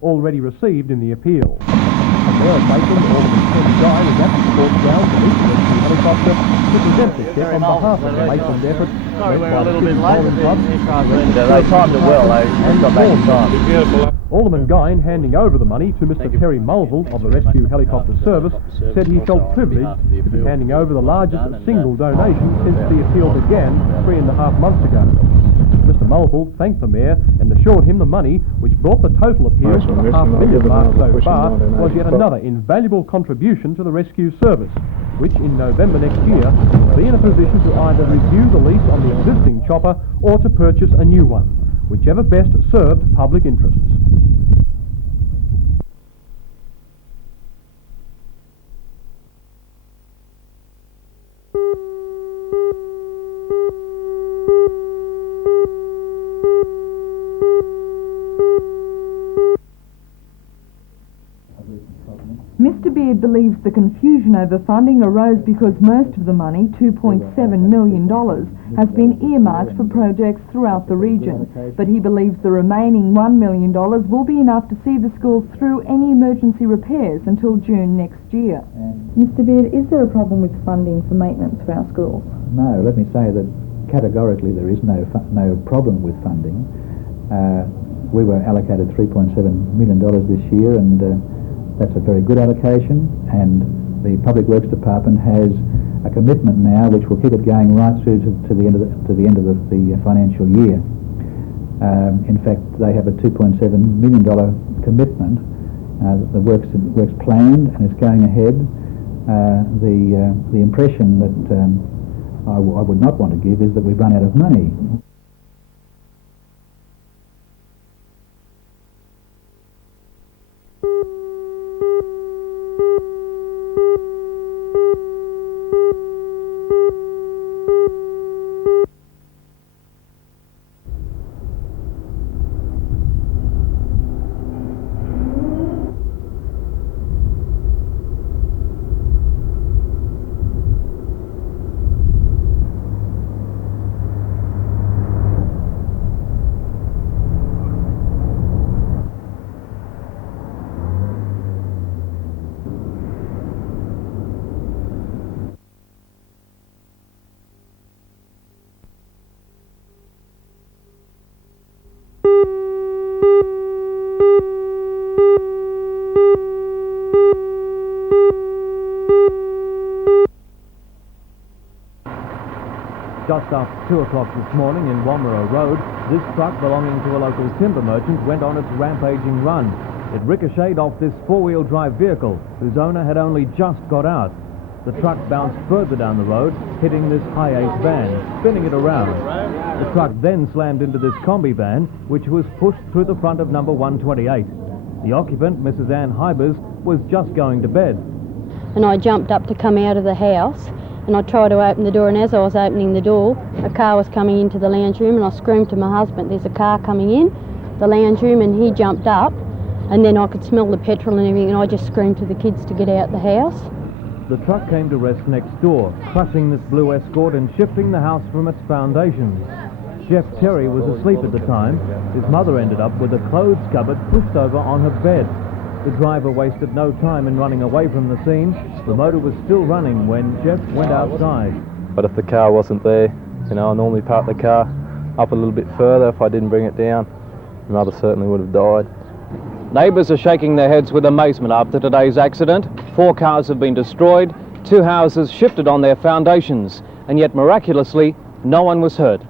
Already received in the appeal. There at Mason, Alderman Guy was at the court ground to meet the rescue helicopter to present the cheque on behalf of the Mason's efforts. Sorry, we're a little bit late. They timed it well, they got back in time. Alderman Guy, handing over the money to Mr. Terry Mulville of the Rescue Helicopter Service, said he felt privileged to be handing over the largest single donation since the appeal began 3.5 months ago. Mr. Mulville thanked the Mayor and assured him the money, which brought the total appeal to the $500,000 mark so far, was yet another invaluable contribution to the rescue service, which in November next year will be in a position to either review the lease on the existing chopper or to purchase a new one, whichever best served public interests. Mr. Beard believes the confusion over funding arose because most of the money, $2.7 million, has been earmarked for projects throughout the region, but he believes the remaining $1 million will be enough to see the school through any emergency repairs until June next year. Mr. Beard, is there a problem with funding for maintenance for our schools? No, let me say that categorically there is no problem with funding. We were allocated $3.7 million this year, and that's a very good allocation, and the Public Works Department has a commitment now which will keep it going right through to the end of the financial year. In fact, they have a $2.7 million commitment. The work's planned and it's going ahead. The impression that I would not want to give is that we've run out of money. Just after 2 o'clock this morning in Wamara Road, this truck belonging to a local timber merchant went on its rampaging run. It ricocheted off this four-wheel drive vehicle, whose owner had only just got out. The truck bounced further down the road, hitting this high-ace van, spinning it around. The truck then slammed into this combi van, which was pushed through the front of number 128. The occupant, Mrs. Ann Hybers, was just going to bed. And I jumped up to come out of the house, and I tried to open the door, and as I was opening the door, a car was coming into the lounge room, and I screamed to my husband, there's a car coming in the lounge room, and he jumped up, and then I could smell the petrol and everything, and I just screamed to the kids to get out the house. The truck came to rest next door, crushing this blue Escort and shifting the house from its foundations. Jeff Terry was asleep at the time. His mother ended up with a clothes cupboard pushed over on her bed. The driver wasted no time in running away from the scene. The motor was still running when Jeff went outside. But if the car wasn't there, I normally park the car up a little bit further. If I didn't bring it down, my mother certainly would have died. Neighbours are shaking their heads with amazement after today's accident. 4 cars have been destroyed, 2 houses shifted on their foundations, and yet miraculously, no one was hurt.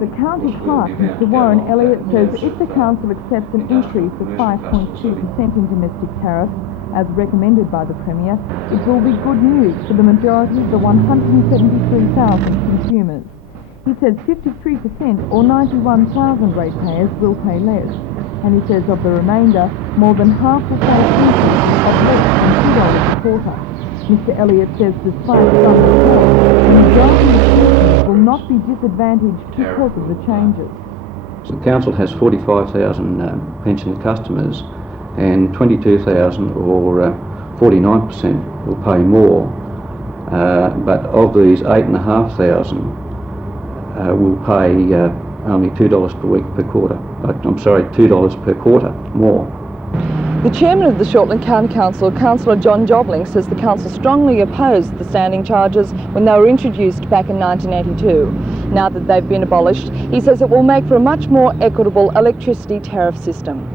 The county clerk, Mr. Warren Elliott, says if the council accepts an increase of 5.2% in domestic tariffs, as recommended by the Premier, it will be good news for the majority of the 173,000 consumers. He says 53% or 91,000 ratepayers will pay less, and he says of the remainder, more than half will pay at less than $2 a quarter. Mr Elliott says despite some support, the majority of citizens will not be disadvantaged because of the changes. So the council has 45,000 pension customers, and 22,000 or 49% will pay more, but of these 8,500 will pay only $2 per week per quarter. $2 per quarter more. The chairman of the Shortland County Council, Councillor John Jobling, says the council strongly opposed the standing charges when they were introduced back in 1982. Now that they've been abolished, he says it will make for a much more equitable electricity tariff system.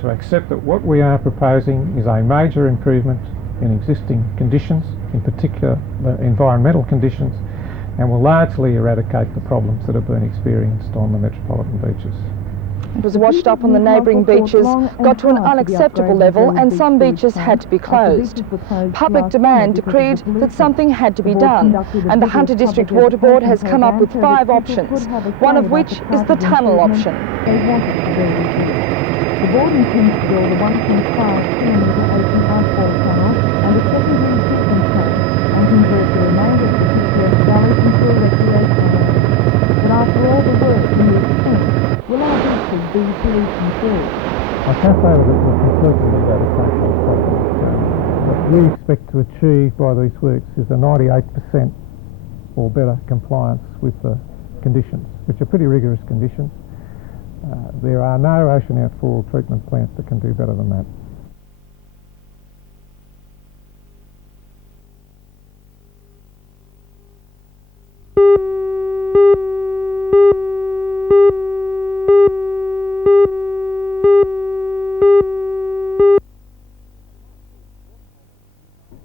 To accept that what we are proposing is a major improvement in existing conditions, in particular the environmental conditions, and will largely eradicate the problems that have been experienced on the metropolitan beaches. It was washed up on the neighbouring beaches, got to an unacceptable level, and some beaches had to be closed. Public demand decreed that something had to be done, and the Hunter District Water Board has come up with 5 options, one of which is the tunnel option. The board intends to build a 1.5-kilometre open outfall tunnel and a secondary treatment tank and convert the remainder of the picturesque valley into a recreational area. But after all the work in this tank, will our beaches be pollution-free? I can't say that it will completely eradicate those problems. What we expect to achieve by these works is a 98% or better compliance with the conditions, which are pretty rigorous conditions. There are no ocean outfall treatment plants that can do better than that.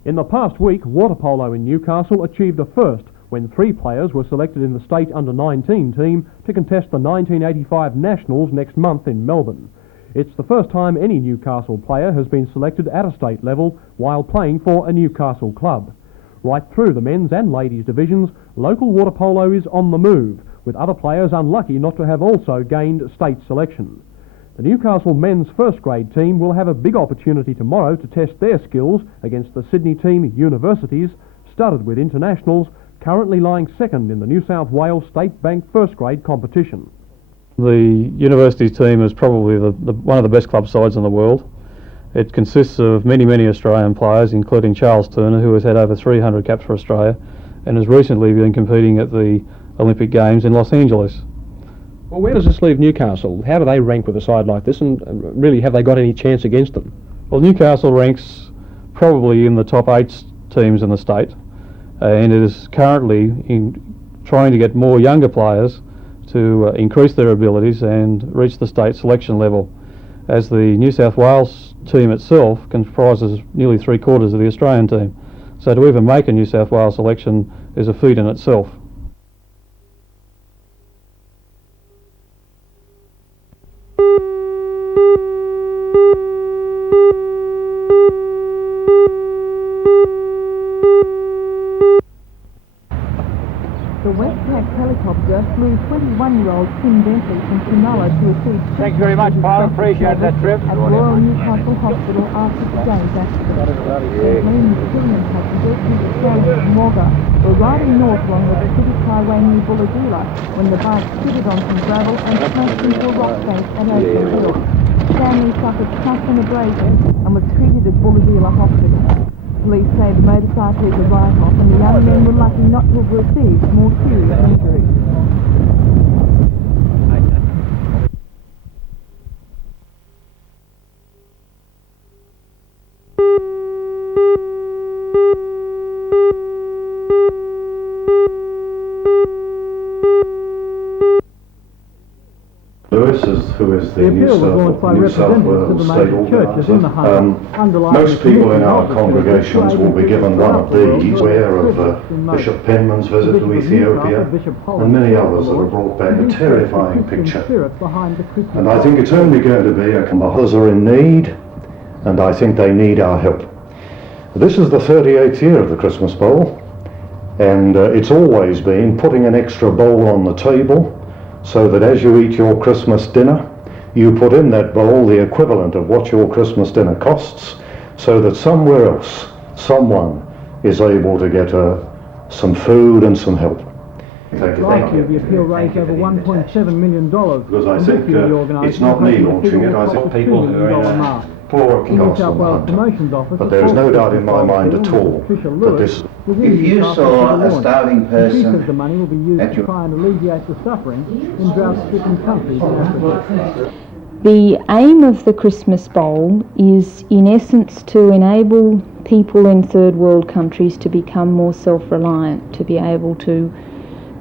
In the past week, water polo in Newcastle achieved a first when 3 players were selected in the state under-19 team to contest the 1985 Nationals next month in Melbourne. It's the first time any Newcastle player has been selected at a state level while playing for a Newcastle club. Right through the men's and ladies divisions, local water polo is on the move, with other players unlucky not to have also gained state selection. The Newcastle men's first grade team will have a big opportunity tomorrow to test their skills against the Sydney team Universities, studded with internationals, currently lying second in the New South Wales State Bank first grade competition. The Universities team is probably one of the best club sides in the world. It consists of many Australian players, including Charles Turner, who has had over 300 caps for Australia and has recently been competing at the Olympic Games in Los Angeles. Well, where does this leave Newcastle? How do they rank with a side like this, and really have they got any chance against them? Well, Newcastle ranks probably in the top 8 teams in the state, and it is currently trying to get more younger players to increase their abilities and reach the state selection level, as the New South Wales team itself comprises nearly 3/4 of the Australian team. So to even make a New South Wales selection is a feat in itself. The Westpac helicopter flew 21-year-old Tim Bentley from Cronulla to receive Thank you very much, Paul. Appreciate that trip. at Royal Newcastle Hospital after today's accident. Many Australian passengers who were staying from Wagga were riding north along the Pacific Highway near Bulahula when the bike skidded on some gravel and smashed into a rock face at Oakland Hill. Stanley suffered cuts and abrasions and was treated at Bulahula Hospital. Police say the motorcycle is a write-off and the young men were lucky not to have received more serious injuries. Lewis is who is the The New appeal was South, launched by New South representatives of Wales the state major churches in the organiser. home. Most people in our congregations will be given one of these, aware of Bishop Penman's visit to Ethiopia and many others that have brought back a terrifying picture. And I think it's only going to be others are in need, and I think they need our help. This is the 38th year of the Christmas Bowl, and it's always been putting an extra bowl on the table so that as you eat your Christmas dinner, you put in that bowl the equivalent of what your Christmas dinner costs, so that somewhere else, someone is able to get some food and some help. Thank you. Last year, the appeal raised over $1.7 million. Because I think it's not me launching it, I think people who are in a poor class on the hunt. But there is no doubt in my mind at all that this... If you saw a starving person the money will be used to try and alleviate the suffering in drought-stricken countries in Africa. The aim of the Christmas Bowl is in essence to enable people in third world countries to become more self-reliant, to be able to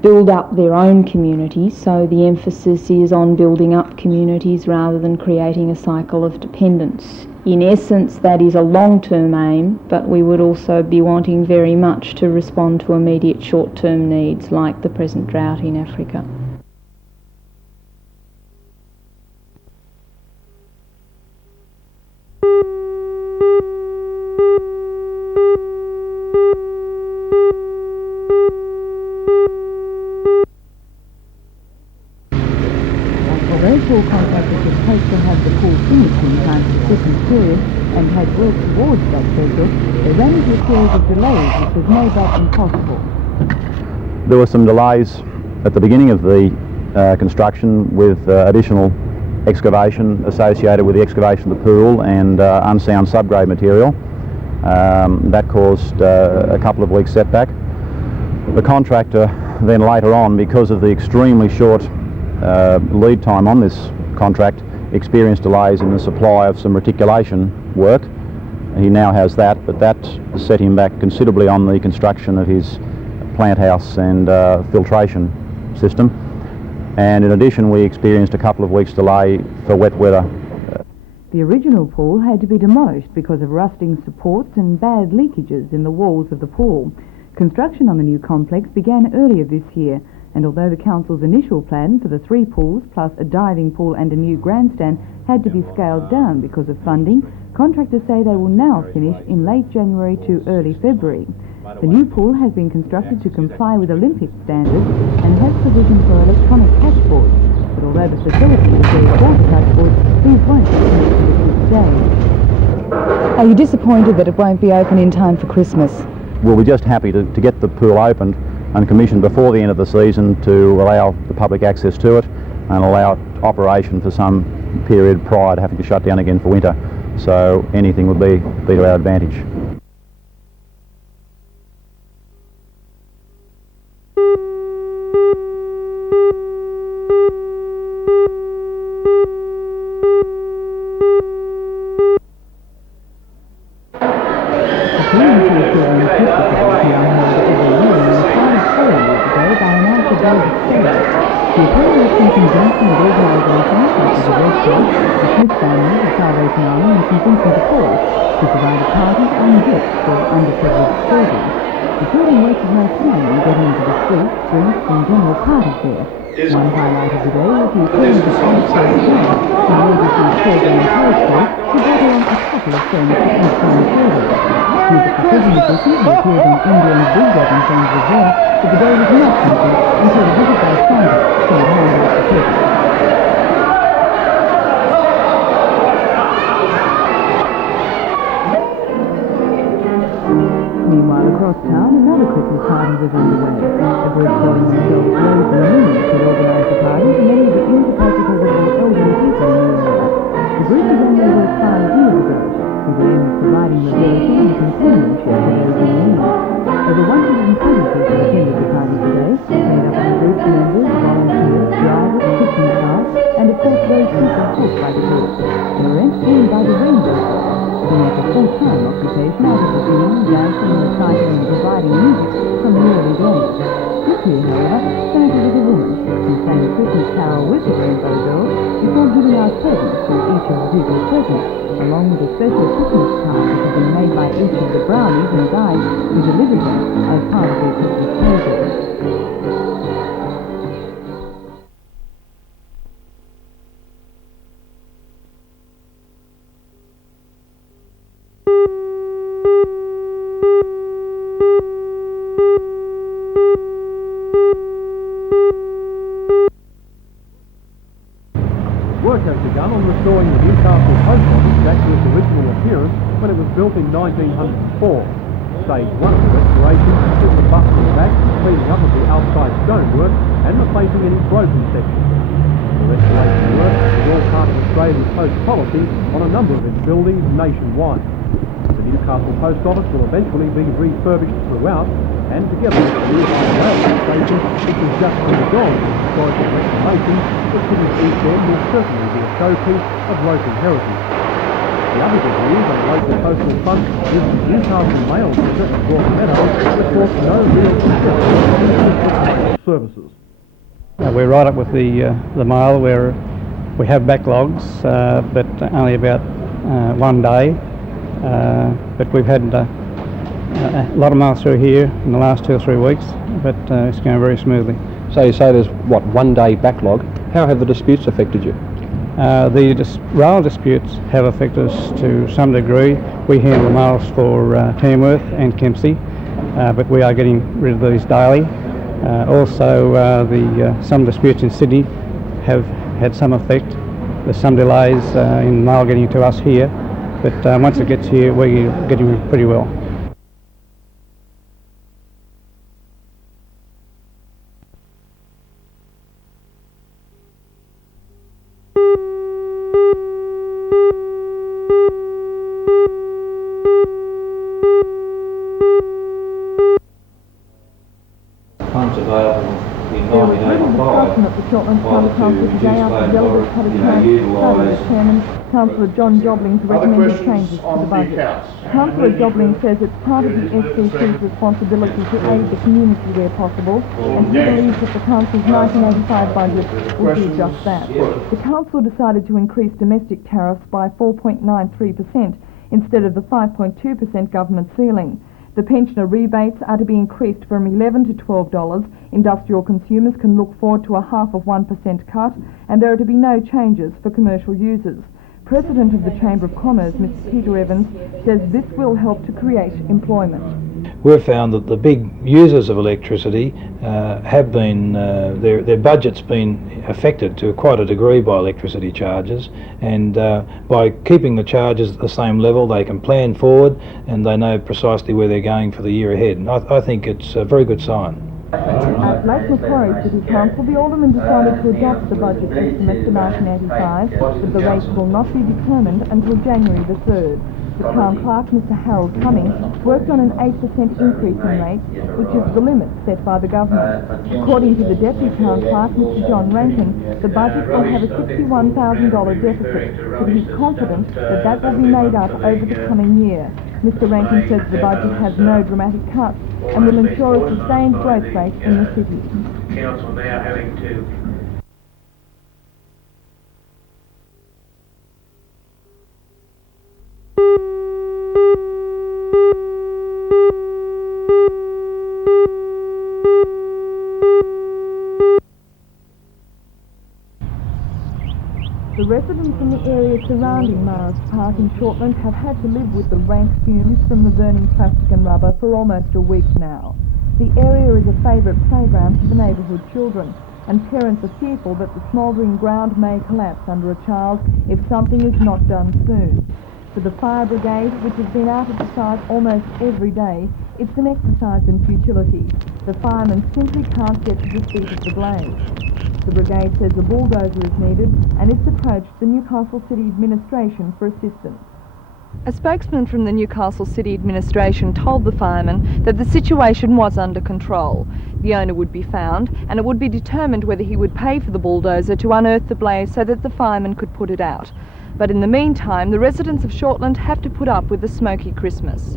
build up their own communities. So the emphasis is on building up communities rather than creating a cycle of dependence. In essence, that is a long-term aim, but we would also be wanting very much to respond to immediate short-term needs like the present drought in Africa. Although pool contractors had hoped to have the pool finished in time for the Christmas period and had worked towards that schedule, they ran into a series of delays which has made that impossible. There were some delays at the beginning of the construction with additional excavation associated with the excavation of the pool and unsound subgrade material. That caused a couple of weeks setback. The contractor then later on, because of the extremely short lead time on this contract, experienced delays in the supply of some reticulation work. He now has that, but that set him back considerably on the construction of his plant house and filtration system. And in addition, we experienced a couple of weeks delay for wet weather. The original pool had to be demolished because of rusting supports and bad leakages in the walls of the pool. Construction on the new complex began earlier this year, and although the council's initial plan for the 3 pools plus a diving pool and a new grandstand had to be scaled down because of funding, contractors say they will now finish in late January to early February. The new pool has been constructed to comply with Olympic standards and has provision for electronic catchboards, but although the facility is there for the catchboards, these won't be connected this day. Are you disappointed that it won't be open in time for Christmas? We'll be just happy to get the pool opened and commissioned before the end of the season to allow the public access to it and allow operation for some period prior to having to shut down again for winter. So anything would be to our advantage. One highlight of the day was the appearance of Strait who emergency program Torres, who brought along a couple of friends to entertain service. Music for prison musicians who appeared on NBN's Big Wedding Friends as well, but the day was not complete until the visit by Santa came home with the presents. Meanwhile, across town, another Christmas party was underway. A group calling themselves Rose and Women had organised the party for many of the incapacitated or elderly people in the area. The group began their work 5 years ago, with the aim of providing mobility and companionship for those in need. Over 120 people attended the party today, made up of the group's members, volunteers, drivers, kitchen staff, and of course those people helped by the group. They were entertained by the rainbow. To make a full-time occupation out of the singing, dancing, reciting and providing music from the early days. This year, however, Santa was a woman, who sang a Christmas carol with the Rainbow Girls before giving along with a special Christmas card which has been made by each of the brownies and guides who delivered them as part of their Christmas project. Work has begun on restoring the Newcastle Post Office back to its original appearance when it was built in 1904. Stage 1 of the restoration is the busting back, cleaning up of the outside stonework and replacing any broken sections. The restoration work is all part of Australia's post policy on a number of its buildings nationwide. The Newcastle Post Office will eventually be refurbished throughout, and together with the new railway station, which is just undergone historical restoration, the city's East End will certainly be a showpiece of local heritage. The other good news on the local postal front is the Newcastle Mail Centre at Broadmeadows reports no real success in services. We're right up with the mail where we have backlogs, but only about 1 day. But we've had a lot of mail through here in the last 2 or 3 weeks, but it's going very smoothly. So you say there's, what, 1 day backlog. How have the disputes affected you? The rail disputes have affected us to some degree. We handle mails for Tamworth and Kempsey, but we are getting rid of these daily. Also, some disputes in Sydney have had some effect. There's some delays in mail getting to us here, but once it gets here, we're getting pretty well. Funds available in There was little discussion at the Shortland County Council today after delegates had a chance to study the Chairman, Councillor John Jobling's recommended changes to the budget. Councillor Jobling says it's part of the SCC's responsibility to aid the community where possible, and he believes that the Council's 1985 budget will do just that. The Council decided to increase domestic tariffs by 4.93% instead of the 5.2% government ceiling. The pensioner rebates are to be increased from $11 to $12. Industrial consumers can look forward to a 0.5% cut, and there are to be no changes for commercial users. President of the Chamber of Commerce, Mr. Peter Evans, says this will help to create employment. We've found that the big users of electricity have been, their budget's been affected to quite a degree by electricity charges, and by keeping the charges at the same level they can plan forward and they know precisely where they're going for the year ahead, and I think it's a very good sign. At Lake Macquarie City Council, the Aldermen decided to adopt the budget estimate for 1985, but the rates will not be determined until January the 3rd. The Town Clerk, Mr Harold Cummings, worked on an 8% increase in rates, which is the limit set by the government. According to the Deputy Town Clerk, Mr John Rankin, the budget will have a $61,000 deficit, but he's confident that that will be made up over the coming year. Mr Rankin says the budget has no dramatic cuts and will ensure a sustained growth rate in the city. Council now having to The residents in the area surrounding Marist Park in Shortland have had to live with the rank fumes from the burning plastic and rubber for almost a week now. The area is a favourite playground for the neighbourhood children, and parents are fearful that the smouldering ground may collapse under a child if something is not done soon. For the fire brigade, which has been out at the site almost every day, it's an exercise in futility. The firemen simply can't get to the seat of the blaze. The brigade says a bulldozer is needed, and it's approached the Newcastle City Administration for assistance. A spokesman from the Newcastle City Administration told the firemen that the situation was under control. The owner would be found, and it would be determined whether he would pay for the bulldozer to unearth the blaze so that the firemen could put it out. But in the meantime, the residents of Shortland have to put up with a smoky Christmas.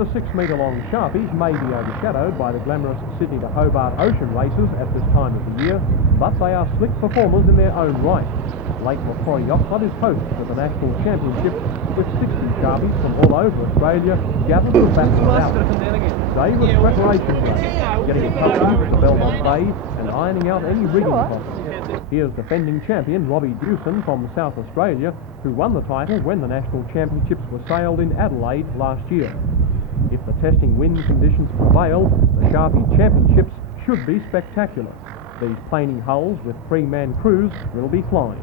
The 6-metre-long Sharpies may be overshadowed by the glamorous Sydney to Hobart ocean races at this time of the year, but they are slick performers in their own right. Lake Macquarie Yacht Club is host of the National Championship, with 60 Sharpies from all over Australia gathered to battle it out. Today was preparation day, getting accustomed to Belmont Bay and ironing out any rigging problems. Here's defending champion Robbie Dewson from South Australia, who won the title when the National Championships were sailed in Adelaide last year. If the testing wind conditions prevail, the Sharpie Championships should be spectacular. These planing hulls with 3-man crews will be flying.